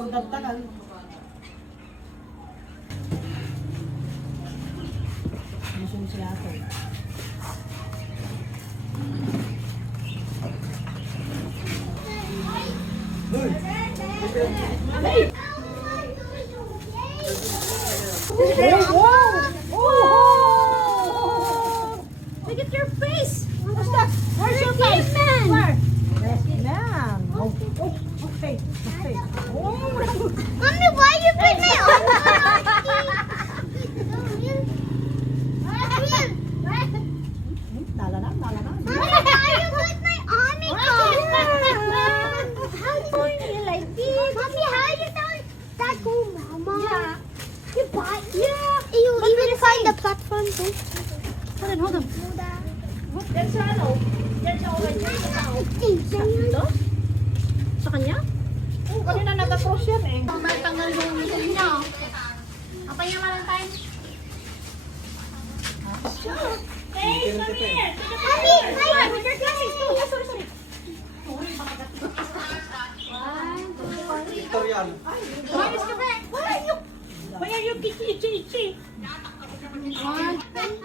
magdagtagan. Mission siya ako. Look at your face! What's that? Where's your face? Where? Yes, ma'am. Okay. Mommy, why you put my arm Nala na. Mommy, why you put my arm How do you like this? Mommy, how you found that cool, Mama? Yeah. You bought it? Yeah. You even find the platform too? Hold on. Yan siya ano? Yan siya ulit. Dito? Sa kanya? Oo, kanina nag-cross yan eh. Tanggal yung misal niya. Apa yung Valentine? Hey, come here! Mommy, hi! With your glasses too. Yeah, sorry. Victorian. Maris ka ba? Why are you itchy?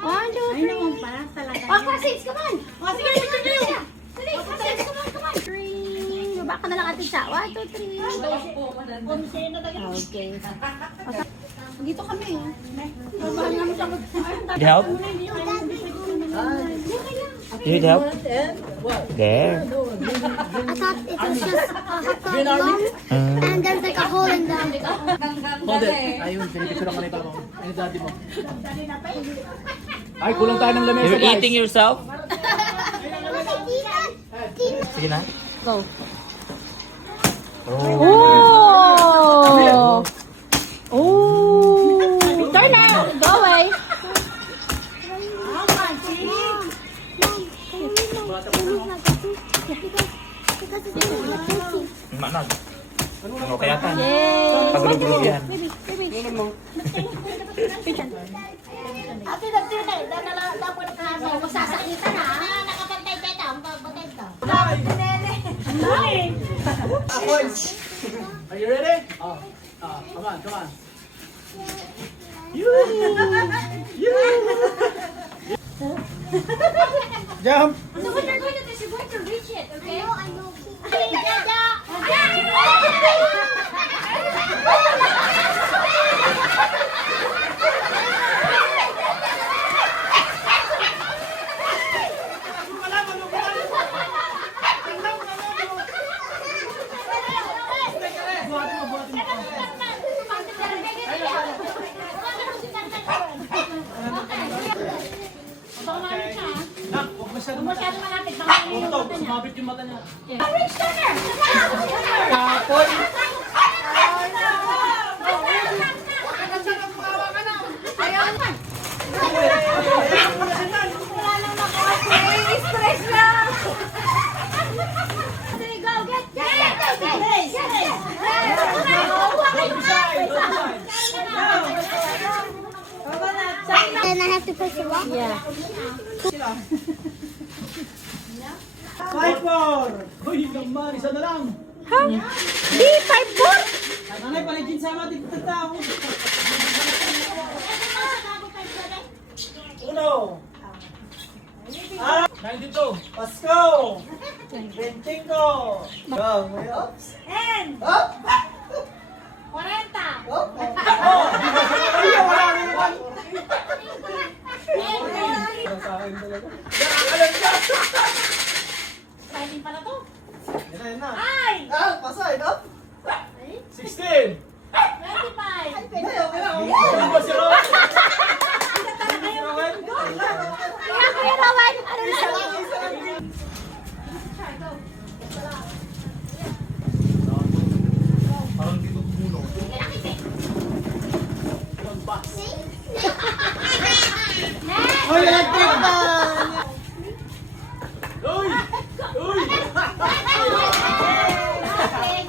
One, two, three. Ay naman pa, talaga. Oh, classmates, come on! Oh, sige, sige. Dali, classmates, come on! Three. Baba ka na lang atin siya. One, two, three. Okay. Dito kami. Need help? You need help? There. I thought it was just a hot dog long, and there's like a hole in the... Hold it. Ayun, pinipicture lang kami pa mo. Ay, daddy mo. Ay, kulang tayo ng lamesa, You're guys. eating yourself? Sige na. Go. Oh. Turn now. Go away. Manag. Ano kaya ta? Pagulog-ulog yan. Ate, dapat na magsasakitan ha. Nakapantay tayo. Ang pagbatay ka. Boys. Are you ready? Come on. Jump. So what you're going to do is you're going to reach it, okay? I know. Nak, huwag masyadong malapit. Baka Ito, sumabit yung mata niya. Reach Turner! Kapon. Stress lang! There you go, get! Then I have to push the rock? Yeah. 5-4. Uy, naman, isa na lang. Di, 5-4? Nanay, paligid sa mga tao. Uno. 92. Pasko. 25. Go, may ups. And, Up. 40. Up. Oh, ay, wala na naman. Sa akin talaga. Alam ka. Exciting pala to. Yan na. Ay! Pasay, up. 16. 25. Okay na. Ano ba si Rowan? Si Rowan? Kuya Rowan, ano na sabi? Parang dito tumulo. Hoy, electric fan! Uy! Uy!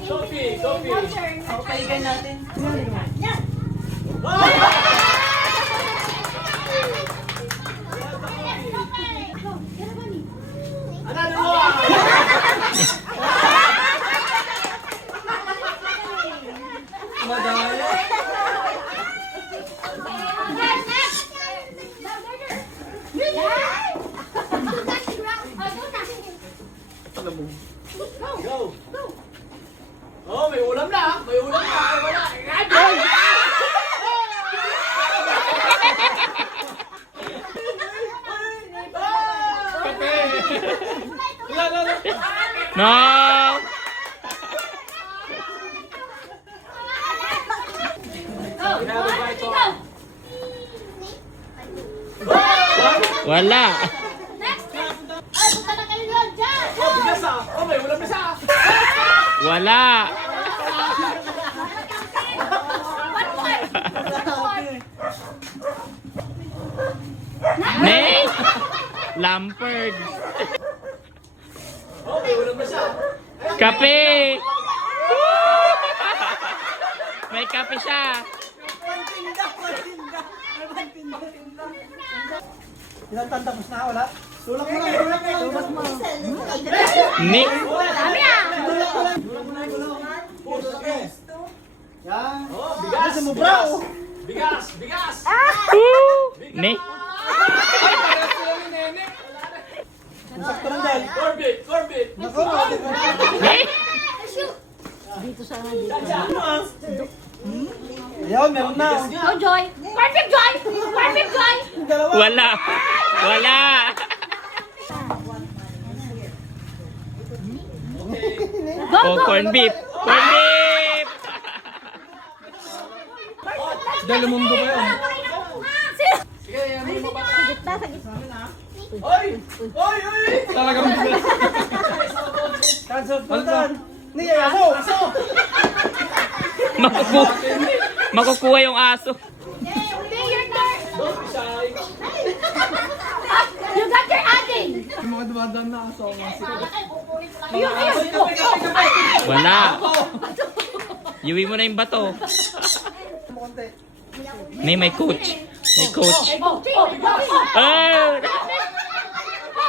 Coffee! Okay ka natin. Another one! Go! Oh, may ulam na! May ulam na! Wala! No! Wala. Oh, bigas ah! Oh, may ulam na siya! Wala. Nay! Lampard. Oh, may ulam na siya! Kape! May kape siya. Ilang tandamos na, wala? Tulak mo lang, tulak mo lang! Tulak mo! Nick. Yan! Oh, bigas! Bigas! Bigas! Bigas! Nick. Sakto lang dahil. Corbett! Corbett! Nako! Nick. Dito sa dito. Ayun, meron na! Go, Joy! Perfect, Joy! Perfect, Joy! Dalawa! Wala. Wala. Oh, corn beef. Corn beef. Dahil lumumdo ko yun. Sige, may Sa gitna, sa gitna. Oy! Oy! Oy! Talagang bigas. Cancel! Pantan! Niya, aso! Aso! Makukuha yung aso. Don't be shy! You got your adding! Yung mga dumadaan na aso. Ayun, ayun! Go, go! Wala. Iwi mo na yung bato. May coach. May coach. Go, go, go! Ay!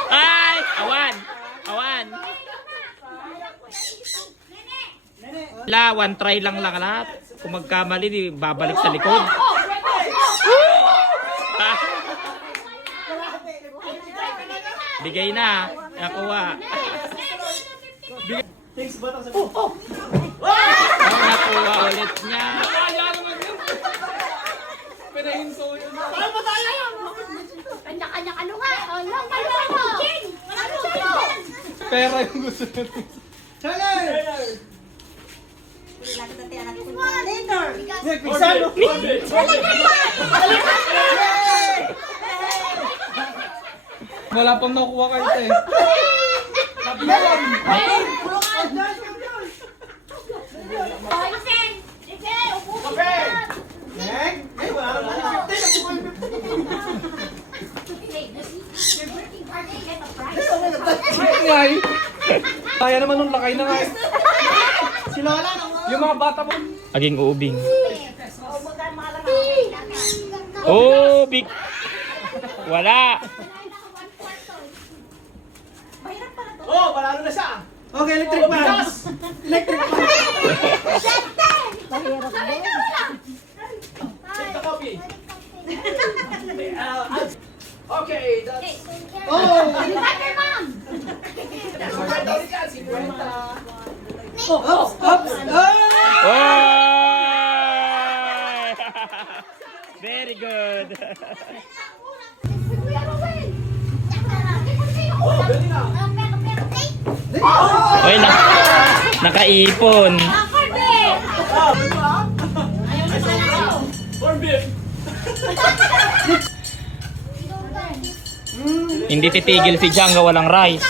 Ay! Awan! Awan! Wala, one try lang lahat. Kung magkamali, di babalik sa likod. Ah. Bigay na. Nakuha. Thanks, batang sa Nakuha ulit niya. Pinahinso yun. Kanya-kanya ano nga? Ano nga? King! Ano sa'yo? Pera yung gusto natin. Channel! Later. Isano? Wala pang nakuha kayo eh. Sige, upo ka Kape! dyan. Neng? Eh, wala na lang. Working hard to get a prize. Ngay! Kaya naman nung lakay na nga eh. Si Lola, yung mga bata mo. Aging uubing. Oh, big. Wala. Oh, panalo na siya. Okay, electric fan. Electric fan. Mahirap din. Take the copy. Okay, that's... Oh! You got your mom! Oops! Oops! Oh! Very good. Oh, dali na. Oy, nakaipon. Corn beef. Hindi titigil si Janga walang rice.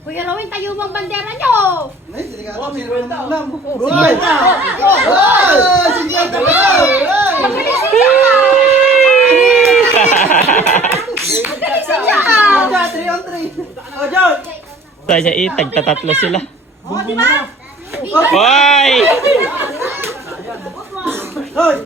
Kuya Rowin, tayo mong bandera nyo! Oh, 50. Saya tagtatatlo sila. Oh, di ba? Hoy! Hoy!